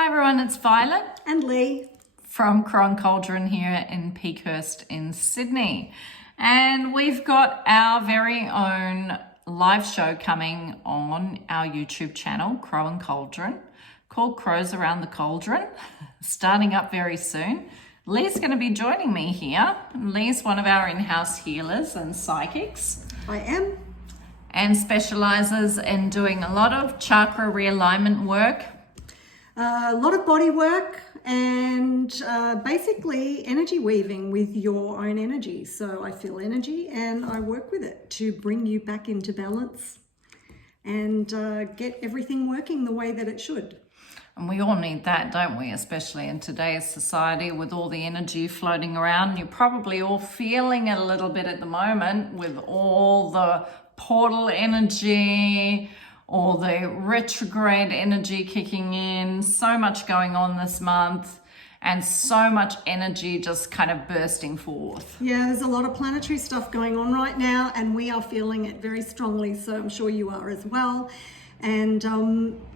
Hi everyone, it's Violet And Lee. from Cauldron here in Peakhurst in Sydney. And we've got our very own live show coming on our YouTube channel, Crow and Cauldron, called Crows Around the Cauldron, starting up very soon. Lee's going to be joining me here. Lee's one of our in-house healers and psychics. I am. And specializes in doing a lot of chakra realignment work. A lot of body work and basically energy weaving with your own energy. So I feel energy and I work with it to bring you back into balance and get everything working the way that it should. And we all need that, don't we? Especially in today's society with all the energy floating around. You're probably all feeling it a little bit at the moment with all the portal energy, all the retrograde energy kicking in, so much going on this month and so much energy just kind of bursting forth. Yeah, there's a lot of planetary stuff going on right now and we are feeling it very strongly, so I'm sure you are as well. And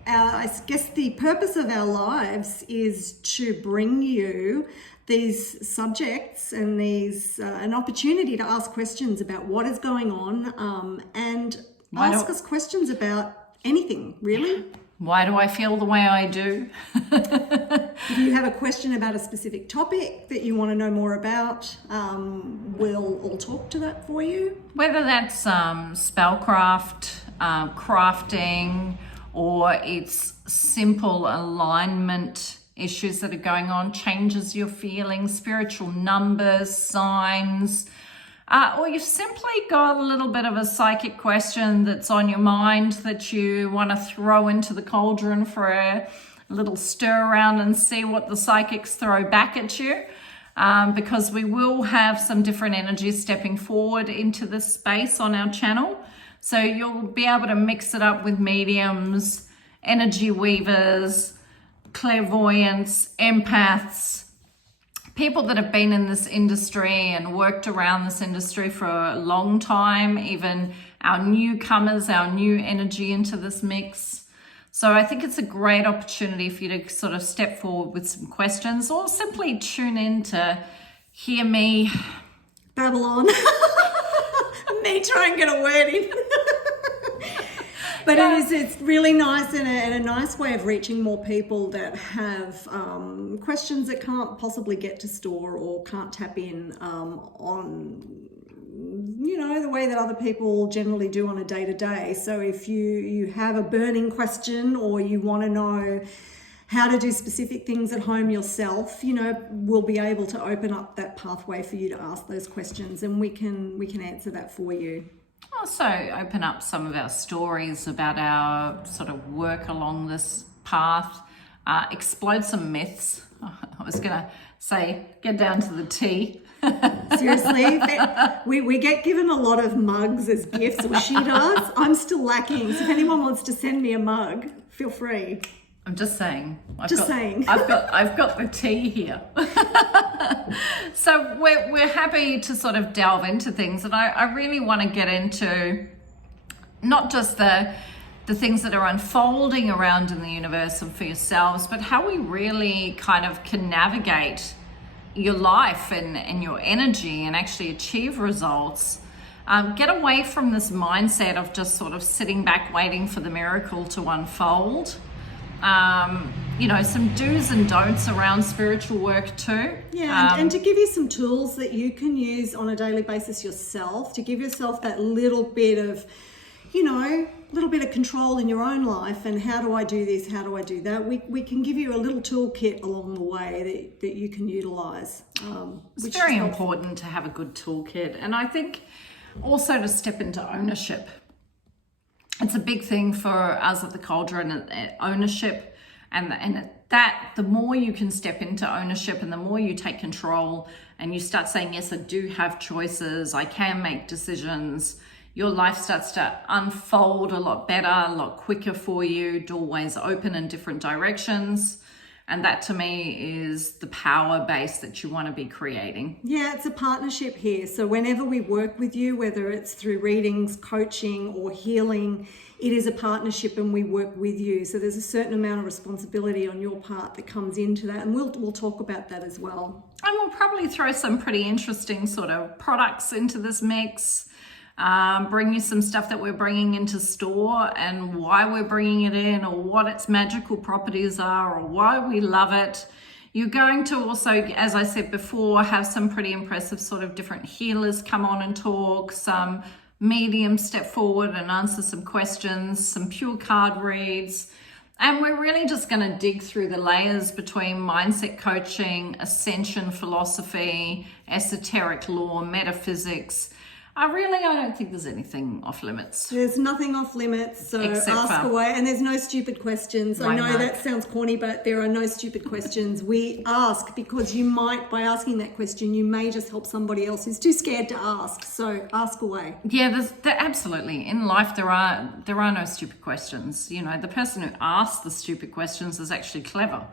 I guess the purpose of our lives is to bring you these subjects and these an opportunity to ask questions about what is going on and ask us questions about anything, really. Why do I feel the way I do? If you have a question about a specific topic that you want to know more about, we'll all talk to that for you. Whether that's spellcraft, crafting, or it's simple alignment issues that are going on, changes you're feeling, spiritual numbers, signs, or you've simply got a little bit of a psychic question that's on your mind that you want to throw into the cauldron for a little stir around and see what the psychics throw back at you. Because we will have some different energies stepping forward into this space on our channel. So you'll be able to mix it up with mediums, energy weavers, clairvoyants, empaths, people that have been in this industry and worked around this industry for a long time, even our newcomers, our new energy into this mix. So I think it's a great opportunity for you to sort of step forward with some questions or simply tune in to hear me Babylon. Me try and get a word in. But Yeah. it's really nice and a nice way of reaching more people that have questions that can't possibly get to store or can't tap in on, the way that other people generally do on a day-to-day. So if you have a burning question or you want to know how to do specific things at home yourself, we'll be able to open up that pathway for you to ask those questions and we can answer that for you. Also open up some of our stories about our sort of work along this path, explode some myths. I was going to say, get down to the tea. Seriously, we get given a lot of mugs as gifts, or she does. I'm still lacking. So if anyone wants to send me a mug, feel free. I'm just saying. I've got the tea here. So we're happy to sort of delve into things, and I really want to get into not just the things that are unfolding around in the universe and for yourselves, but how we really kind of can navigate your life and your energy and actually achieve results. Get away from this mindset of just sort of sitting back waiting for the miracle to unfold. Some do's and don'ts around spiritual work too. Yeah, and to give you some tools that you can use on a daily basis yourself, to give yourself that little bit of control in your own life. And how do I do this? How do I do that? We can give you a little toolkit along the way that you can utilize. It's very important to have a good toolkit. And I think also to step into ownership. It's a big thing for us at the Cauldron, ownership, and that the more you can step into ownership and the more you take control and you start saying, yes, I do have choices, I can make decisions, your life starts to unfold a lot better, a lot quicker for you, doorways open in different directions. And that to me is the power base that you want to be creating. Yeah, it's a partnership here. So whenever we work with you, whether it's through readings, coaching, or healing, it is a partnership and we work with you. So there's a certain amount of responsibility on your part that comes into that. And we'll talk about that as well. And we'll probably throw some pretty interesting sort of products into this mix. Bring you some stuff that we're bringing into store and why we're bringing it in, or what its magical properties are, or why we love it. You're going to also, as I said before, have some pretty impressive sort of different healers come on and talk, some mediums step forward and answer some questions, some pure card reads. And we're really just going to dig through the layers between mindset coaching, ascension philosophy, esoteric law, metaphysics. I don't think there's anything off limits. There's nothing off limits, so ask away. And there's no stupid questions. I know that sounds corny, but there are no stupid questions. We ask because you might, by asking that question, you may just help somebody else who's too scared to ask. So ask away. Yeah, absolutely. In life, there are no stupid questions. You know, the person who asks the stupid questions is actually clever.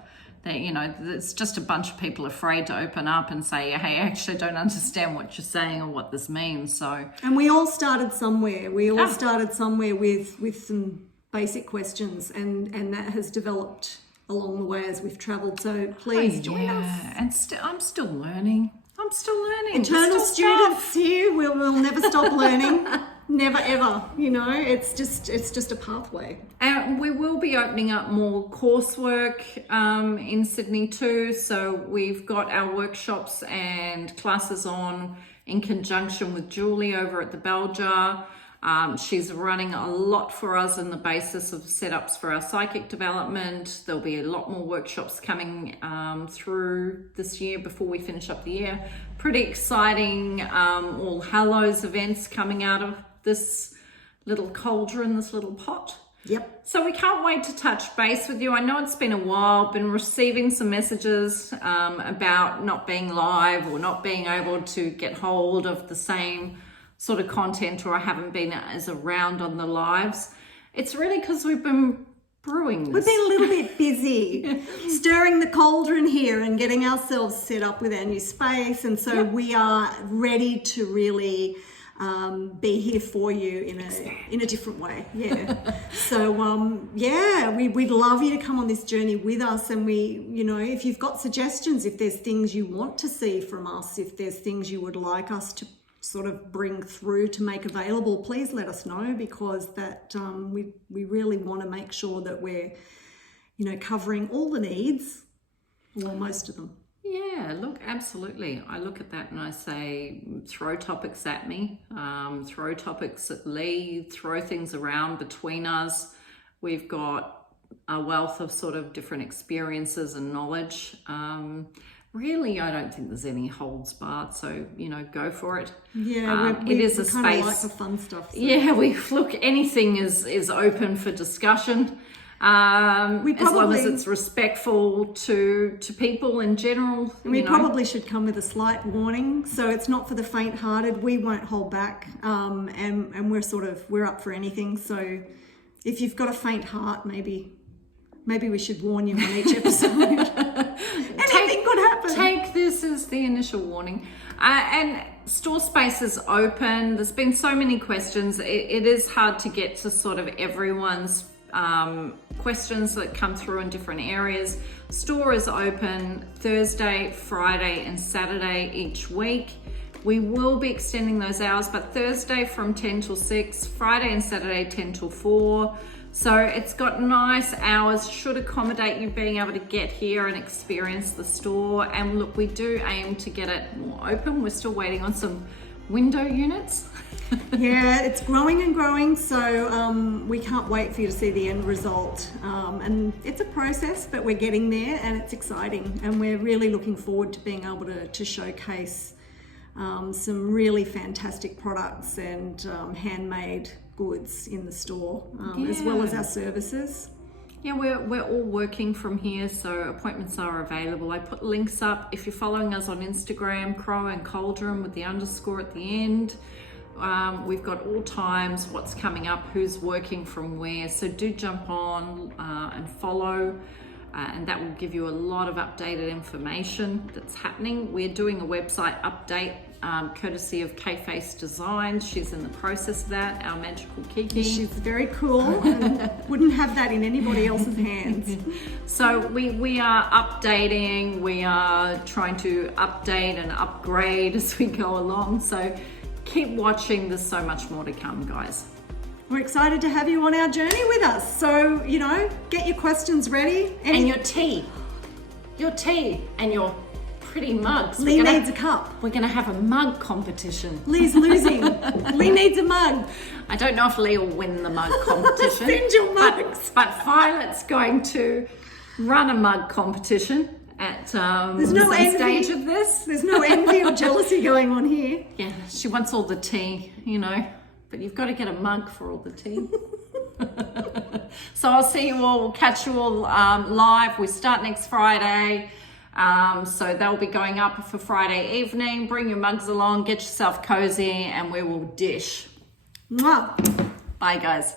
That, you know, it's just a bunch of people afraid to open up and say, hey, I actually don't understand what you're saying or what this means. So, and we all started somewhere. We all started somewhere with some basic questions, and that has developed along the way as we've traveled. So please join us. And I'm still learning. Eternal students here. We'll never stop learning. Never ever, you know, it's just a pathway. And we will be opening up more coursework in Sydney too. So we've got our workshops and classes on in conjunction with Julie over at the Bell Jar. She's running a lot for us on the basis of setups for our psychic development. There'll be a lot more workshops coming through this year before we finish up the year. Pretty exciting All Hallows events coming out of this little cauldron, this little pot. Yep. So we can't wait to touch base with you. I know it's been a while, been receiving some messages about not being live or not being able to get hold of the same sort of content, or I haven't been as around on the lives. It's really because we've been brewing this. We've been a little bit busy stirring the cauldron here and getting ourselves set up with our new space. And so we are ready to really be here for you in a different way. Yeah. So we'd love you to come on this journey with us. And we, you know, if you've got suggestions, if there's things you want to see from us, if there's things you would like us to sort of bring through to make available, please let us know, because that we really want to make sure that we're, you know, covering all the needs, or most of them. Yeah, look, absolutely. I look at that and I say, throw topics at me, throw topics at Lee, throw things around between us. We've got a wealth of sort of different experiences and knowledge. Really, I don't think there's any holds barred, so, you know, go for it. Yeah, it is a kind space. Of like the fun stuff. So. Yeah, look, anything is open for discussion. As long as it's respectful to people in general. We probably should come with a slight warning. So it's not for the faint-hearted. We won't hold back, and we're up for anything. So if you've got a faint heart, maybe we should warn you on each episode. Anything could happen. Take this as the initial warning. And store space is open. There's been so many questions. It is hard to get to sort of everyone's questions that come through in different areas. Store is open Thursday, Friday, and Saturday each week. We will be extending those hours, but Thursday from 10 till 6, Friday and Saturday 10 till 4. So it's got nice hours, should accommodate you being able to get here and experience the store. And look, we do aim to get it more open. We're still waiting on some window units. Yeah, it's growing and growing, so we can't wait for you to see the end result. And it's a process, but we're getting there, and it's exciting. And we're really looking forward to being able to showcase some really fantastic products and handmade goods in the store, as well as our services. Yeah, we're all working from here, so appointments are available. I put links up. If you're following us on Instagram, Crow and Cauldron with the _ at the end. We've got all times, what's coming up, who's working from where. So do jump on and follow. and that will give you a lot of updated information that's happening. We're doing a website update courtesy of K-Face Designs. She's in the process of that, our magical Kiki. She's very cool and wouldn't have that in anybody else's hands. So we are updating, we are trying to update and upgrade as we go along. So keep watching, there's so much more to come, guys. We're excited to have you on our journey with us. So, you know, get your questions ready. And your tea and your pretty mugs. Lee needs a cup. We're gonna have a mug competition. Lee's losing. Lee needs a mug. I don't know if Lee will win the mug competition. Send your mugs. But Violet's going to run a mug competition at some stage of this. There's no envy or jealousy going on here. Yeah, she wants all the tea, you know, but you've got to get a mug for all the tea. So I'll see you all, we'll catch you all live. We start next Friday. So they'll be going up for Friday evening. Bring your mugs along, get yourself cozy, and we will dish. Mwah. Bye, guys.